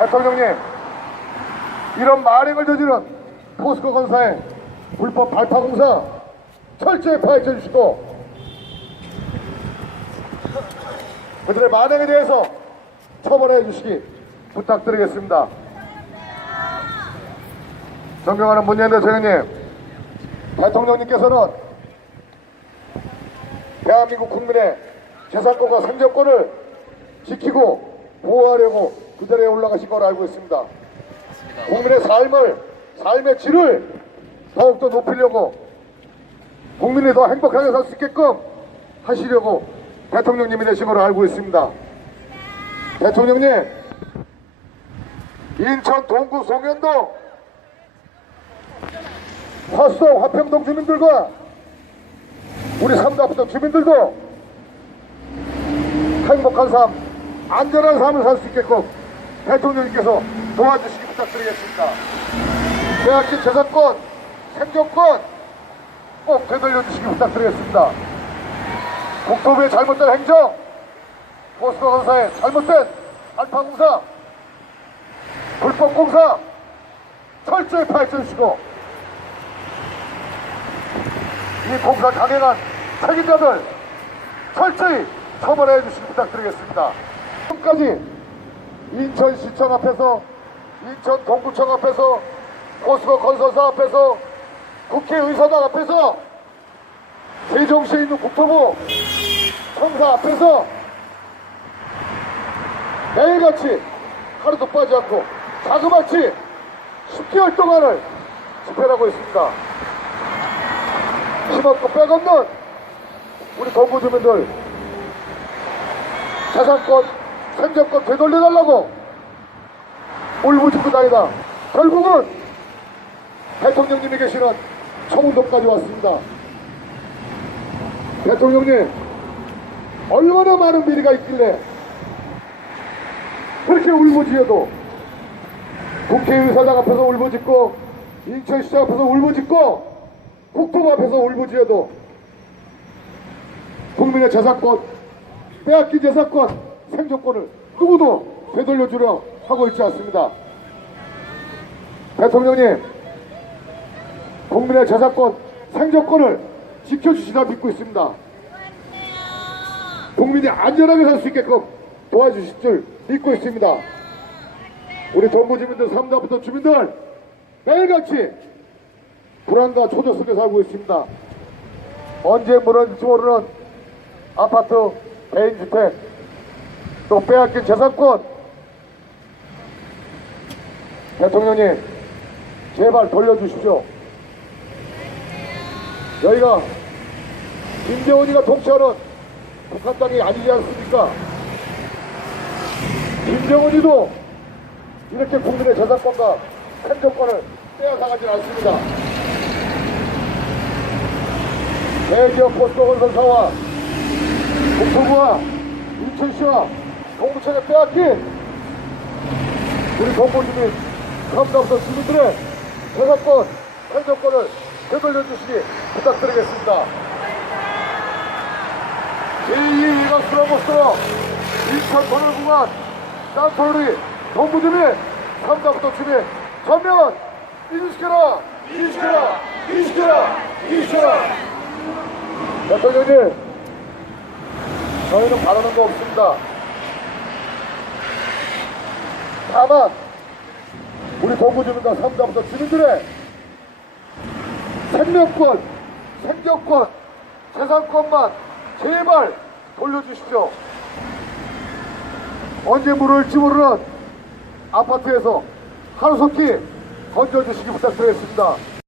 대통령님, 이런 만행을 저지른 포스코 건사의 불법 발파 공사 철저히 파헤쳐 주시고 그들의 만행에 대해서 처벌해 주시기 부탁드리겠습니다. 존경하는 문재인 대통령님, 대통령님께서는 대한민국 국민의 재산권과 생존권을 지키고 보호하려고 그 자리에 올라가신 걸 알고 있습니다. 국민의 삶을, 삶의 질을 더욱더 높이려고 국민이 더 행복하게 살 수 있게끔 하시려고 대통령님이 되신 걸 알고 있습니다. 대통령님, 인천 동구 송현동 화수동 화평동 주민들과 우리 삼다부터 주민들도 행복한 삶, 안전한 삶을 살 수 있게끔 대통령님께서 도와주시기 부탁드리겠습니다. 빼앗긴 재산권, 생존권 꼭 되돌려주시기 부탁드리겠습니다. 국토부의 잘못된 행정, 포스코 건사의 잘못된 알파공사, 불법공사 철저히 파헤쳐주시고 이 공사 강행한 책임자들 철저히 처벌해 주시기 부탁드리겠습니다. 지금까지 인천시청 앞에서 인천 동구청 앞에서 포스코 건설사 앞에서 국회의사당 앞에서 세종시에 있는 국토부 청사 앞에서 매일같이 하루도 빠지 않고 자그마치 10개월 동안을 집회를 하고 있습니다. 힘없고 빼없는 우리 동구 주민들 재산권, 생존권 되돌려달라고 울부짖고 다니다 결국은 대통령님이 계시는 청운동까지 왔습니다. 대통령님 얼마나 많은 미래가 있길래 그렇게 울부짖어도 국회의사당 앞에서 울부짖고 인천시장 앞에서 울부짖고 국토부 앞에서 울부짖어도 국민의 재산권 빼앗긴 재산권 생존권을 누구도 되돌려주려 하고 있지 않습니다. 대통령님 국민의 재산권 생존권을 지켜주시다 믿고 있습니다. 국민이 안전하게 살 수 있게끔 도와주실 줄 믿고 있습니다. 우리 동부 주민들, 삼다부터 주민들 매일같이 불안과 초조 속에 살고 있습니다. 언제 무너질지 모르는 아파트, 개인주택, 또 빼앗긴 재산권. 대통령님, 제발 돌려주십시오. 여기가 김정은이가 통치하는 북한 땅이 아니지 않습니까? 김정은이도 이렇게 국민의 재산권과 생존권을 빼앗아가지 않습니다. 대기업 포스코 건설사와 국토부와 인천시와 동부청에 빼앗긴 우리 동부주민 삼남도 주민들의 재산권, 생존권을 되돌려주시기 부탁드리겠습니다. 제2의 이가스라고서 인천 터널구간 쌍터리 동부주민 삼남도 주민 전면 인식해라! 인식해라! 인식해라! 인식해라! 대통령님, 저희는 바라는 거 없습니다. 다만, 우리 동부주민과 삼다부터 주민들의 생명권, 생존권, 재산권만 제발 돌려주십시오. 언제 물을지 모르는 아파트에서 하루속히 건져주시기 부탁드리겠습니다.